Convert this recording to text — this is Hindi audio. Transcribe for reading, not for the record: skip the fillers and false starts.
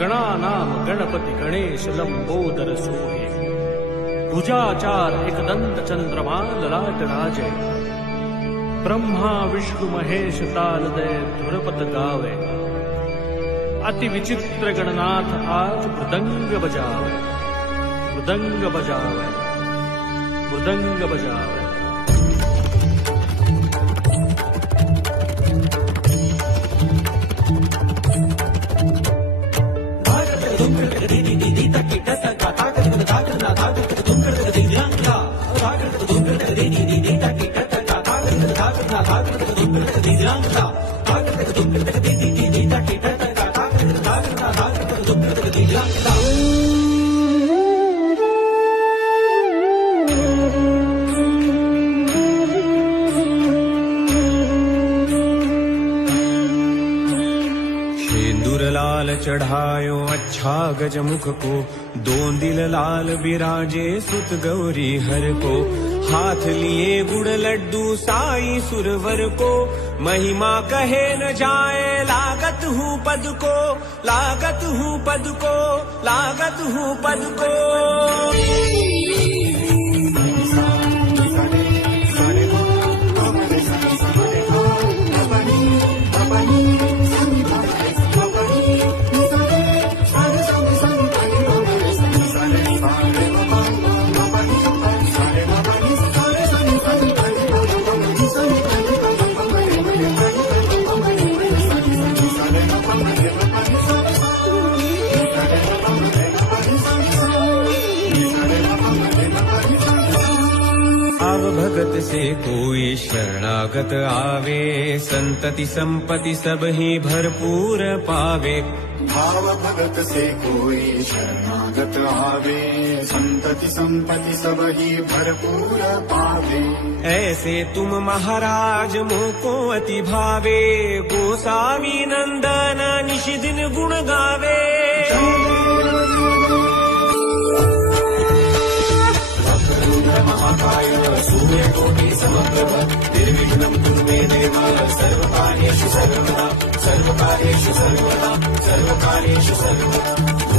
गणानाम गणपति गणेश लंबोदर सोहे। भुजाचार एकदंत चंद्रमा ललाट राजे। ब्रह्मा विष्णु महेश तालदय धुरपत गावे। अति विचित्र गणनाथ आज मृदंग बजावे। मृदंग बजावे, मृदंग बजावे। लाल चढ़ायो अच्छा गजमुख को, दोंदिल लाल बिराजे सुत गौरी हर को। हाथ लिए गुड़ लड्डू साई सुरवर को, महिमा कहे न जाए लागत हूँ पद को, लागत हूँ पद को, लागत हूँ पद को। आव भगत से कोई शरणागत आवे, संतति संपत्ति सब ही भरपूर पावे। भाव भगत से कोई शरणागत आवे, संतति संपत्ति सब ही भरपूर पावे। ऐसे तुम महाराज मोको अति भावे, गोसावी नंदन निश दिन गुण गावे। महाकाय सूर्यकोटि समप्रभ, निर्विघ्नं कुरु मे देव, सर्वकार्येषु सर्वदा, सर्वकार्येषु सर्वदा, सर्वकार्येषु सर्वदा।